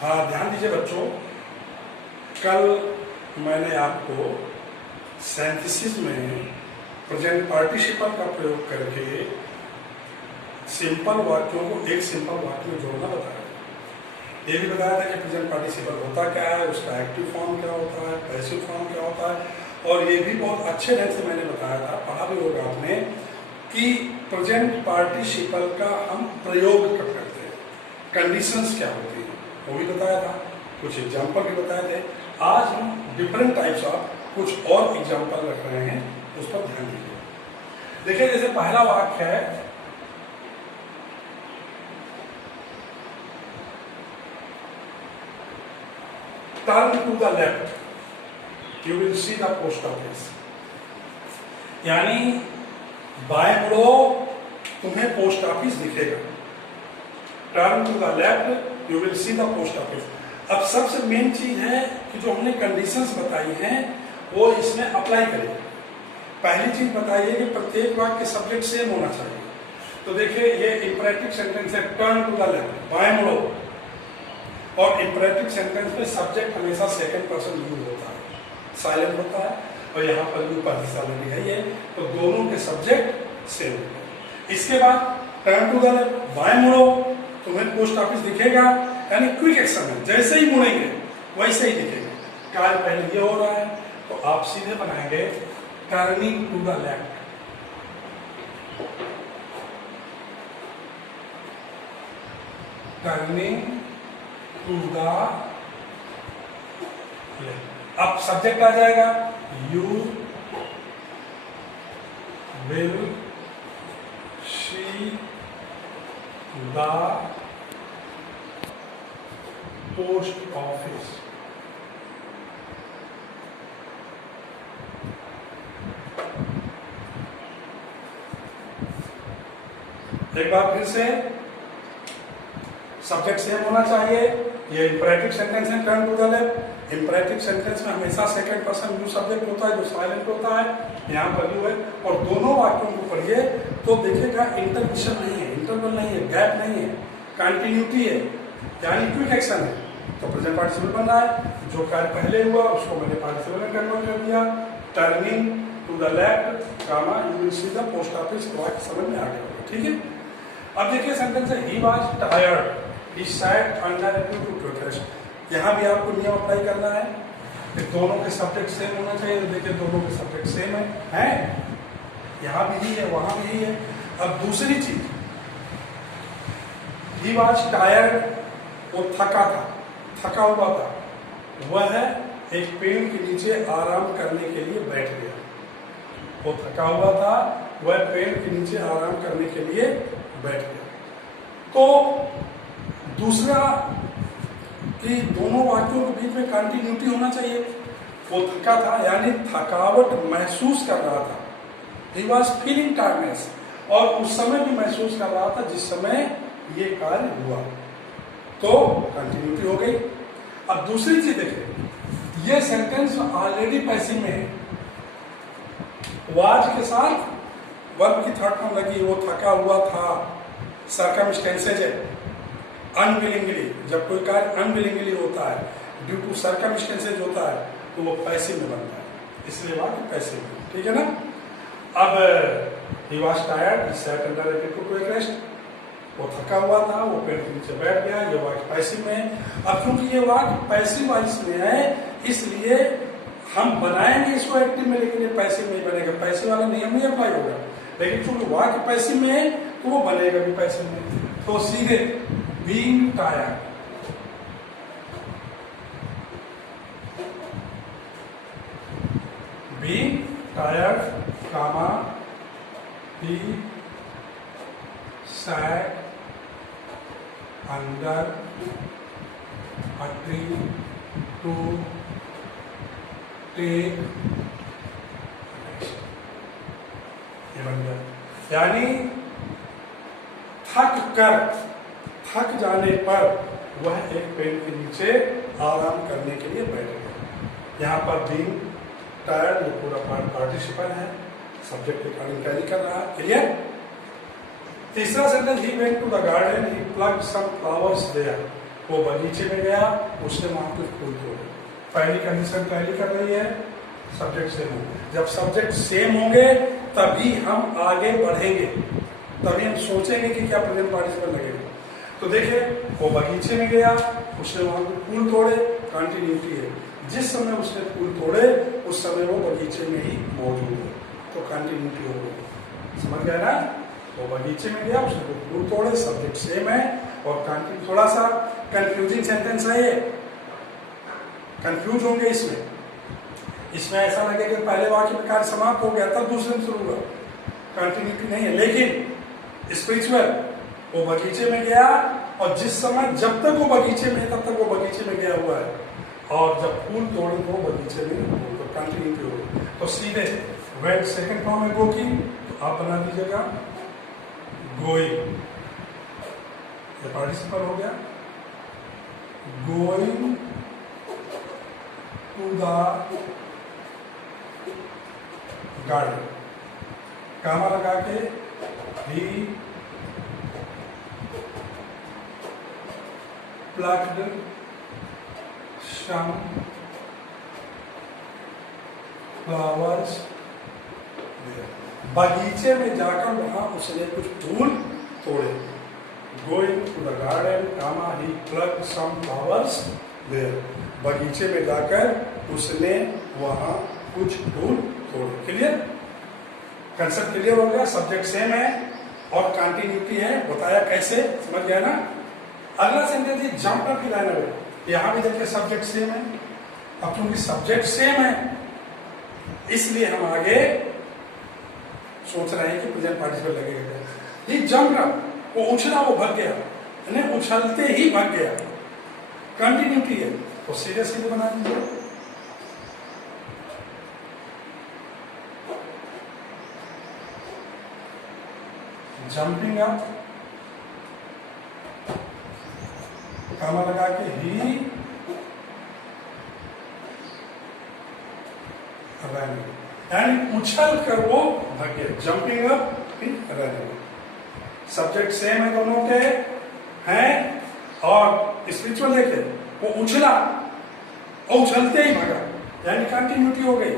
हाँ, ध्यान दीजिए बच्चों, कल मैंने आपको सिंथेसिस में प्रेजेंट पार्टिसिपल का प्रयोग करके सिंपल वाक्यों को एक सिंपल वाक्य में जोड़ना बताया। ये भी बताया था कि प्रेजेंट पार्टिसिपल होता क्या है, उसका एक्टिव फॉर्म क्या होता है, पैसिव फॉर्म क्या होता है, और ये भी बहुत अच्छे ढंग से मैंने बताया था, पढ़ा भी होगा आपने, कि प्रेजेंट पार्टिसिपल का हम प्रयोग कब करते हैं, कंडीशंस क्या होती हैं, वो भी बताया था, कुछ एग्जाम्पल भी बताए थे। आज हम डिफरेंट टाइप्स ऑफ कुछ और एग्जाम्पल रख रहे हैं, उस पर ध्यान दीजिए। देखिए, जैसे पहला वाक्य है, turn to the left you will see the post office, यानी बाएं मुड़ो तुम्हें पोस्ट ऑफिस दिखेगा। Turn to the left you will see the post office. अब सबसे मेन चीज है कि जो हमने कंडीशंस बताई हैं वो इसमें अप्लाई करें। पहली चीज बताइए कि प्रत्येक वाक्य सब्जेक्ट सेम होना चाहिए। तो देखिए, ये इंपरेटिव सेंटेंस है, टर्न टू द लेफ्ट, बाएं मुड़ो, और इंपरेटिव सेंटेंस में सब्जेक्ट हमेशा सेकंड पर्सन यूज होता है, साइलेंट होता है, और यहाँ पर यू पार्टिसिपल है ये, तो दोनों के सब्जेक्ट सेम होते हैं। इसके बाद टर्न टू द लेफ्ट, बाएं मुड़ो तुम्हें पोस्ट ऑफिस दिखेगा, यानी क्विक एक्शन है, जैसे ही मुड़ेंगे वैसे ही दिखेगा। कार्य पहले ये हो रहा है, तो आप सीधे बनाएंगे turning to the left. Turning to the left. अब सब्जेक्ट आ जाएगा, you will see the post office. एक बार फिर से, सब्जेक्ट सेम होना चाहिए। ये इंपरेटिव सेंटेंस है, turn to the left. Imperative sentence में हमेशा सेकंड पर्सन यू सब्जेक्ट होता है, जो साइलेंट होता है, यहाँ पर यू है। और दोनों वाक्यों को पढ़िए तो देखिएगा इंटरमिशन नहीं है, इंटरवल नहीं है, गैप नहीं है, कंटिन्यूटी है, यानी क्विक एक्शन है। तो प्रेजेंट पार्टिसिपल बन रहा है, जो कार्य पहले हुआ उसको मैंने पार्टिसिपल में कन्वर्ट कर दिया। Turning to the left comma you will see the post office, वाक्य समझ में आ गया, ठीक है। अब देखिए सेंटेंस है, he was tired, he sat under a tree to protest। यहाँ भी आपको नियम अप्लाई करना है कि दोनों के सब्जेक्ट सेम होना चाहिए। तो देखिए, दोनों के सब्जेक्ट सेम है, यहाँ भी ही है, वहां भी ही है। अब दूसरी चीज, he was tired, वो थका था, थका हुआ था, वह एक पेड़ के नीचे आराम करने के लिए बैठ गया। वो थका हुआ था, वह पेड़ के नीचे आराम करने के लिए बैठ गया। तो दूसरा कि दोनों वाक्यों के बीच में कंटिन्यूटी होना चाहिए। वो थका था, यानी थकावट महसूस कर रहा था, ही वॉज फीलिंग टायर्डनेस, और उस समय भी महसूस कर रहा था जिस समय ये कार्य हुआ, तो कंटिन्यूटी हो गई। अब दूसरी चीज देखिए, ये सेंटेंस ऑलरेडी पैसिव में है, वाज के साथ वर्ब की थर्ड फॉर्म लगी, वो थका हुआ था, सर्कमस्टेंसेज है, अनविलिंगली, जब कोई कार्य अनविलिंगली होता है, ड्यू टू सर्कमस्टेंसेज होता है, तो वो पैसिव में बनता है, इसलिए वाक्य पैसिव है, ठीक है ना। अब he was tired, he sat under a tree to take rest, वो थका हुआ था, वो पेड़ के नीचे बैठ गया, ये वाक्य पैसिव में है। अब क्योंकि ये वाक्य पैसिव वॉइस में है, इसलिए हम बनाएंगे इसको एक्टिव में, लेकिन ये पैसिव नहीं बनेगा, पैसिव वाला नियम नहीं अप्लाई होगा। लेकिन क्योंकि वाक्य पैसिव में है तो वो बनेगा भी पैसिव में। तो सीधे being tired, being tired, comma, he sat under a tree to take rest। ये बन गया, यानी थक जाने पर वह एक पेड़ के नीचे आराम करने के लिए बैठ गया। यहाँ पर बीइंग टायर्ड, ये पूरा पार्टिसिपल है, सब्जेक्ट के अकॉर्डिंग कैरी कर रहा है, क्लियर। तीसरा sentence, he went to the garden, he plucked some flowers there, वो बगीचे में गया, उसने वहां कुछ फूल तोड़े। पहली कंडीशन पहली कर रही है, सब्जेक्ट सेम हो। जब सब्जेक्ट सेम होंगे तभी हम आगे बढ़ेंगे, तभी हम सोचेंगे कि क्या प्रेजेंट पार्टिसिपल लगेगा। तो देखिए, वो बगीचे में गया, उसने वहां कुछ फूल तोड़े, कंटिन्यूटी है। जिस समय उसने फूल तोड़े उस समय वो बगीचे में ही मौजूद है, तो कंटिन्यूटी हो गई। समझ गया ना? वो बगीचे में गया, उसने कुछ फूल तोड़े, सब्जेक्ट सेम है और कंटिन्यू। थोड़ा सा कंफ्यूजिंग सेंटेंस है ये, कंफ्यूज होंगे इसमें। इसमें ऐसा लगे कि पहले वाक्य में कार्य समाप्त हो गया तब दूसरे में शुरू हुआ, कंटिन्यूटी नहीं है। लेकिन स्पिरिचुअल, वो बगीचे में गया और जिस समय, जब तक वो बगीचे में है तब तक वो बगीचे में गया हुआ है, और जब फूल तोड़े तो वो बगीचे में तो कंटिन्यूटी हो गई। तो सीधे वेट सेकंड फॉर्म में गो की, तो आप बना दीजिएगा गोइंग, ये पार्टिसिपल हो गया। गोइंग टू द गार्डन, कामा लगा के ही प्लग्ड सम फ्लावर्स। बगीचे में जाकर वहां उसने कुछ फूल तोड़े। Going to the garden, comma he plucked some flowers there. बगीचे में जाकर उसने वहां कुछ फूल तोड़े। क्लियर? कंसेप्ट क्लियर हो गया? सब्जेक्ट सेम है और कंटिन्यूटी है, बताया कैसे, समझ गया ना? अगला सेंटेंस है जंप अप लाइन अवे। यहां भी देखिए सब्जेक्ट सेम है। अब क्योंकि सब्जेक्ट सेम है इसलिए हम आगे सोच रहे हैं कि प्रेजेंट पार्टिसिपल लगेगा। ये जंप अप, वो उछला, वो भाग गया, यानी उछलते ही भाग गया, कंटिन्यूटी है, तो सीधे सीधे बना दीजिए। जंपिंग अप, कामा लगा के ही रन, यानी उछल कर वो भाग गया। Jumping up in running, subject same है दोनों के हैं, और स्पिरिचुअल देखे वो उछला और उछलते ही भागा, यानी कंटिन्यूटी हो गई।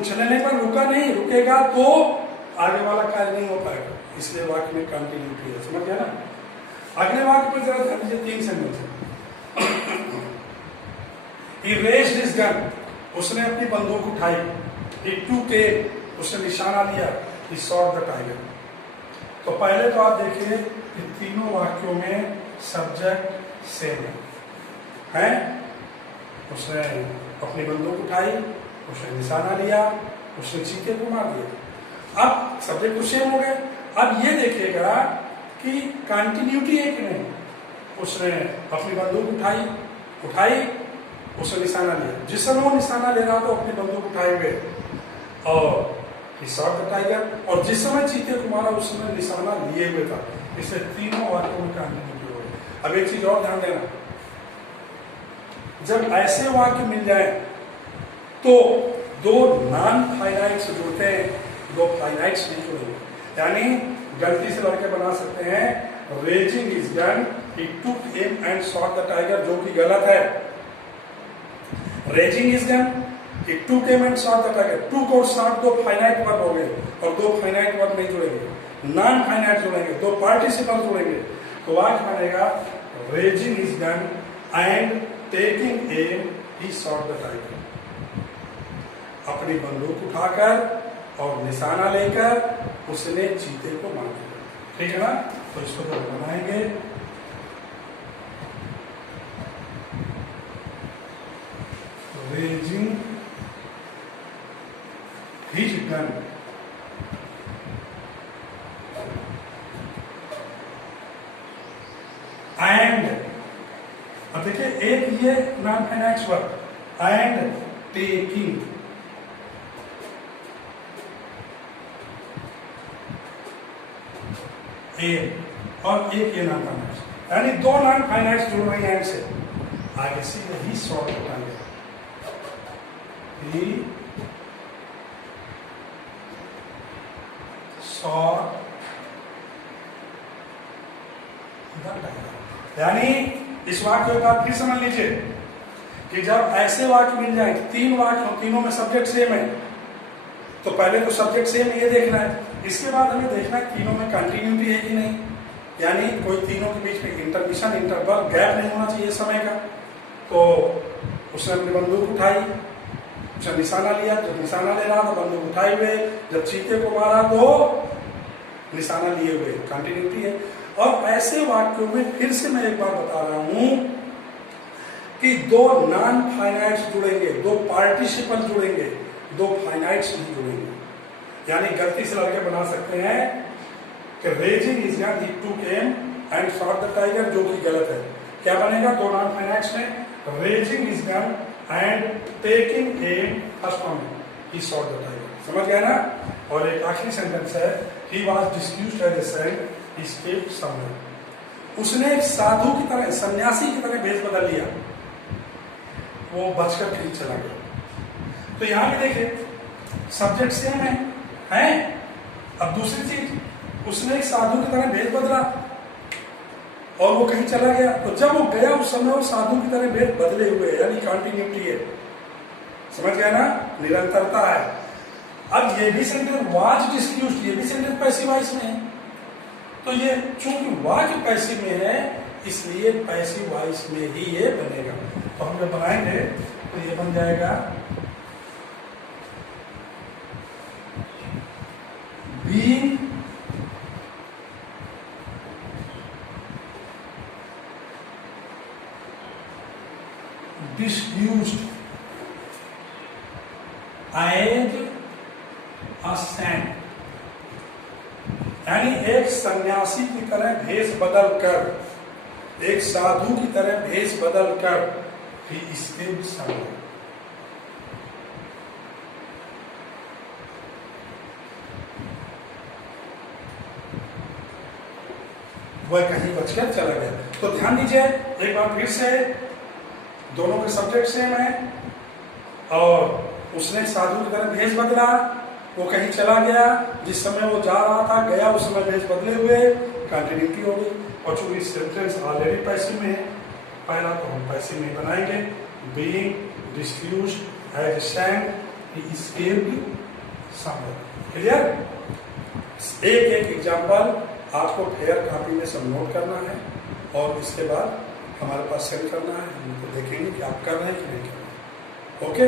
उछलने पर रुका नहीं, रुकेगा तो आगे वाला कार्य नहीं हो पाएगा, इसलिए वाक्य में कंटिन्यूटी है। समझ गया ना? अगले वाक्य पर जरा ध्यान दीजिए, 3 सेंटेंस है। He raised his gun, उसने अपनी बंदूक उठाई। He took aim, उसने निशाना लिया। He shot the tiger। तो पहले तो आप देखिए कि तीनों वाक्यों में सब्जेक्ट सेम है। उसने अपनी बंदूक उठाई, उसने निशाना लिया, उसने चीते को मार दिया। अब सब्जेक्ट तो सेम हो गए। अब ये देखिएगा कि कंटिन्यूटी है कि नहीं। उसने अपनी बंदूक उठाई, उसने निशाना लिया। जिस समय वो निशाना ले रहा तो अपनी बंदूक उठाए हुए, और he shot the tiger, और जिस समय चीते को मारा उस समय निशाना लिए हुए था। इससे तीनों वाक्यों में कंटिन्यूटी हो गई। अब एक चीज और ध्यान देना, जब ऐसे वाक्य मिल जाए तो दो नॉन फाइनाइट्स जुड़ते हैं, दो फाइनाइट्स नहीं जुड़ेंगे। यानी गलती से लड़के बना सकते हैं raising his done, he took aim and shot the tiger, जो कि गलत है। Raising his done, he took aim and shot the tiger, took और shot दो फाइनाइट वर्ब हो गए, और दो फाइनाइट वर्ब नहीं जुड़ेंगे, नॉन फाइनाइट जुड़ेंगे, दो पार्टिसिपल जुड़ेंगे। तो वाक्य बनेगा raising his gun and taking aim he shot the tiger. अपनी बंदूक उठाकर और निशाना लेकर उसने चीते को मार दिया। ठीक है ना? तो इसको तो बनाएंगे, रेजिंग हिज गन एंड, अब देखिए एक ये non finites verb, and taking, और एक ये नॉन फाइनाइट्स, यानी दो नॉन फाइनाइट्स जुड़ रही हैं एंड से। आगे सीधे ही शॉर्ट बताएंगे, ही शॉट द टाइगर, यानी इस वाक्य को आप फिर समझ लीजिए कि जब ऐसे वाक्य मिल जाए, 3 वाक्य हो, तीनों में सब्जेक्ट सेम है, तो पहले तो सब्जेक्ट सेम ये देखना है, इसके बाद हमें देखना है तीनों में कंटिन्यूटी है कि नहीं, यानी कोई तीनों के बीच में इंटरमिशन, इंटरवल, गैप नहीं होना चाहिए समय का। तो उसने अपनी बंदूक उठाई, उसने निशाना लिया, जब निशाना ले रहा था बंदूक उठाए हुए, जब चीते को मारा तो निशाना लिए हुए, कंटिन्यूटी है। और ऐसे वाक्यों में फिर से मैं एक बार बता रहा हूं कि 2 नॉन फाइनाइट्स जुड़ेंगे, 2 पार्टिसिपल जुड़ेंगे, 2 फाइनाइट्स नहीं जुड़ेंगे। यानी गलती से लड़के बना सकते हैं कि raising his gun, he took aim and shot the tiger, जो कि गलत है। क्या बनेगा 2 नॉन फाइनाइट्स में? Raising his gun and taking aim first on he shot the tiger. समझ गए ना? और एक आखिरी सेंटेंस है, he was discussed as a saint, he escaped somewhere. उसने एक साधु की तरह, सन्यासी की तरह भेष बदल लिया, वो बचकर कहीं चला गया। तो यहां भी देखिए सब्जेक्ट सेम है? अब दूसरी चीज, उसने एक साधु की तरह भेष बदला और वो कहीं चला गया, तो जब वो गया उस समय वो साधु की तरह भेष बदले हुए, यानी कंटिन्यूटी है। समझ गया ना? निरंतरता है। अब ये भी सेंटेंस वाज डिस्क्यूज्ड, ये भी सेंटेंस पैसिव वॉइस में है, तो ये चूंकि वाज पैसिव में है इसलिए पैसिव वॉइस में ही ये बनेगा। तो हम जब बनाएंगे तो ये बन जाएगा being disguised as a saint, यानी एक सन्यासी की तरह भेष बदल कर, एक साधु की तरह भेष बदल कर ही escaped somewhere। वह कहीं बचकर चला गया। तो ध्यान दीजिए एक बार फिर से, दोनों के सब्जेक्ट सेम है और उसने साधु की तरह भेष बदला, वो कहीं चला गया, जिस समय वो जा रहा था गया उस समय भेष बदले हुए, कंटिन्यूटी हो गई। और चूंकि सेंटेंस ऑलरेडी पैसिव में है, पहला तो हम पैसिव में बनाएंगे, being discussed as a saint, he escaped somewhere. Clear? एक एग्जांपल आपको फेयर कॉपी में सब नोट करना है और इसके बाद हमारे पास सेंड करना है, हम उनको देखेंगे कि आप कर रहे हैं कि नहीं कर रहे हैं। ओके।